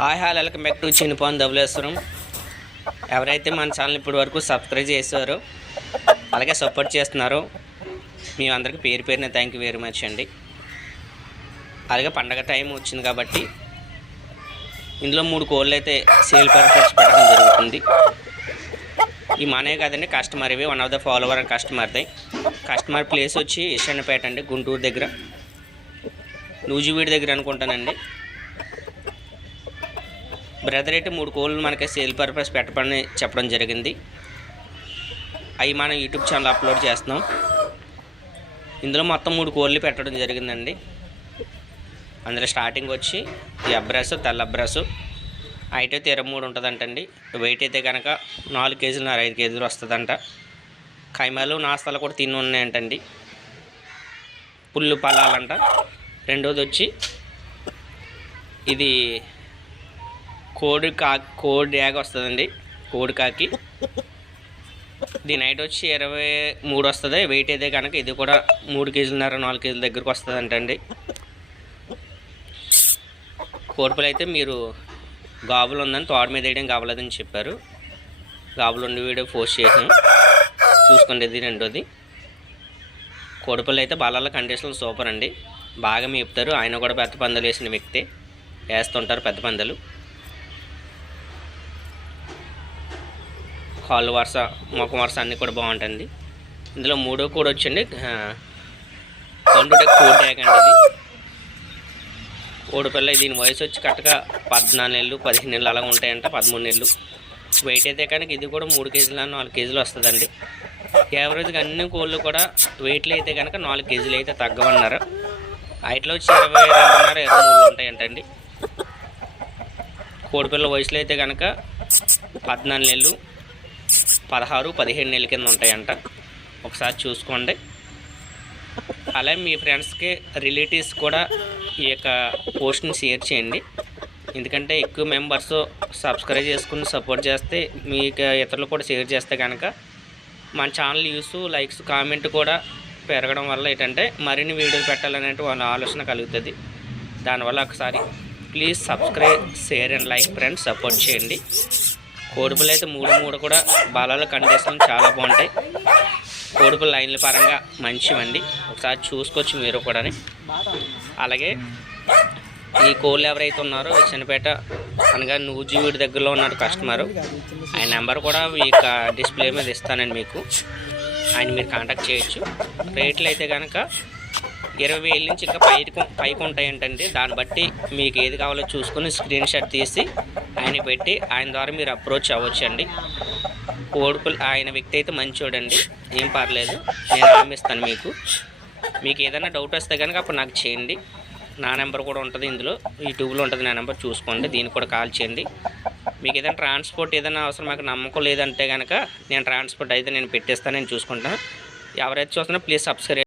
Hi welcome back to Chinnapan Dhavaleswaram. ఎవరైతే మన channel ఇప్పటి వరకు సబ్స్క్రైబ్ చేశారో అలాగే సపోర్ట్ చేస్తున్నారో మీ అందరికీ పేరు పేరున థ్యాంక్ యూ వెరీ మచ్ అండి. అలాగే పండగ టైం వచ్చింది కాబట్టి ఇందులో 3 కోళ్ళు అయితే సేల్ పర్పస్ పెట్టడం జరుగుతుంది. ఈ మనే కాదండి, కస్టమర్ ఇవి వన్ ఆఫ్ ద ఫాలోవర్ కస్టమర్ది. కస్టమర్ ప్లేస్ వచ్చి ఇషన్నపేట అండి, గుంటూరు దగ్గర నూజివీడి దగ్గర అనుకుంటానండి. బ్రదర్ అయితే 3 కోళ్ళు మనకి సేల్ పర్పస్ పెట్టమని చెప్పడం జరిగింది. అవి మనం యూట్యూబ్ ఛానల్ అప్లోడ్ చేస్తున్నాం. ఇందులో మొత్తం 3 కోళ్ళు పెట్టడం జరిగిందండి. అందులో స్టార్టింగ్ వచ్చి ఈ అబ్రాసు, తెల్ల అబ్రాసు హైట్ అయితే 23 ఉంటుందంటండి. వెయిట్ అయితే కనుక 4 కేజీలు 5 కేజీలు వస్తుందంట. కైమాలు నాస్తాలు కూడా తిని ఉన్నాయంటండి. పుల్లు పలాలంట. రెండోది వచ్చి ఇది కోడి యాగ వస్తుందండి, కోడి కాకి. దీని హైట్ వచ్చి 23 వస్తుంది. వెయిట్ అయితే కనుక ఇది కూడా 3 కేజీలున్నర 4 కేజీల దగ్గరకు వస్తుందంటండి. కోడిపలు అయితే మీరు గాబులు ఉందని తోట మీద వేయడం కావలేదని చెప్పారు. గాబులు ఉండి వీడియో పోస్ట్ చేసాం, చూసుకోండి. ఇది రెండోది. కోడిపల్లి అయితే బాలాల కండిషన్ సూపర్ అండి, బాగా మేపుతారు. ఆయన కూడా పెద్ద పందాలు వేసిన వ్యక్తే, వేస్తుంటారు పెద్ద పందాలు. కాళ్ళు వరుస, మొక్క వరుస అన్నీ కూడా బాగుంటుంది. ఇందులో 3వ కూడా వచ్చండి కండుడే కోడి అండి. ఇది కోడిపిల్ల. దీని వయసు వచ్చి కరెక్ట్గా 14 నెలలు 15 నెలలు అలా ఉంటాయంట, 13 నెలలు. వెయిట్ అయితే కనుక ఇది కూడా 3 కేజీలు 4 కేజీలు వస్తుందండి. యావరేజ్గా అన్ని కోళ్ళు కూడా వెయిట్లు అయితే కనుక 4 కేజీలు అయితే తగ్గవన్నారు. హైట్లో వచ్చి 22.5 23 ఉంటాయంటండి. కోడిపిల్ల వయసులో అయితే కనుక 14 నెలలు 16 17 నెలల కింద ఉంటాయంట. ఒకసారి చూసుకోండి. అలాగే మీ ఫ్రెండ్స్కి రిలేటివ్స్ కూడా ఈ యొక్క పోస్ట్ని షేర్ చేయండి. ఎందుకంటే ఎక్కువ మెంబర్స్ సబ్స్క్రైబ్ చేసుకుని సపోర్ట్ చేస్తే మీకు ఇతరులు కూడా షేర్ చేస్తే కనుక మన ఛానల్ యూస్, లైక్స్, కామెంట్ కూడా పెరగడం వల్ల ఏంటంటే మరిన్ని వీడియోలు పెట్టాలనే వాళ్ళ ఆలోచన కలుగుతుంది. దానివల్ల ఒకసారి please subscribe, share and like friends, support చేయండి. కోడిపులు అయితే 3 కూడా బాలాల కండిషన్ చాలా బాగుంటాయి. కోడిపులు లైన్ల పరంగా మంచివండి, ఒకసారి చూసుకోవచ్చు మీరు కూడా. అలాగే ఈ కోళ్ళు ఎవరైతే ఉన్నారో చిన్నపేట అనగా నూజివీడి దగ్గరలో ఉన్నారు కస్టమరు. ఆయన నెంబర్ కూడా ఈ డిస్ప్లే మీద ఇస్తానండి మీకు. ఆయన మీరు కాంటాక్ట్ చేయొచ్చు. రేట్లు అయితే కనుక 20,000 నుంచి ఇంకా పైకి ఉంటాయంటండి. దాన్ని బట్టి మీకు ఏది కావాలో చూసుకొని స్క్రీన్ షాట్ తీసి ఆయన పెట్టి ఆయన ద్వారా మీరు అప్రోచ్ అవ్వచ్చు అండి. కోడిపుల్ ఆయన వ్యక్తి అయితే మంచోడండి, ఏం పర్లేదు, నేను హామీస్తాను మీకు. మీకు ఏదైనా డౌట్ వస్తే కనుక అప్పుడు నాకు చేయండి. నా నెంబర్ కూడా ఉంటుంది ఇందులో, యూట్యూబ్లో ఉంటుంది నా నెంబర్, చూసుకోండి. దీనికి కూడా కాల్ చేయండి. మీకు ఏదైనా ట్రాన్స్పోర్ట్ ఏదైనా అవసరం నాకు నమ్మకం లేదంటే కనుక నేను ట్రాన్స్పోర్ట్ అయితే నేను పెట్టేస్తాను, నేను చూసుకుంటాను. ఎవరైతే చూస్తున్నా ప్లీజ్ సబ్స్క్రైబ్.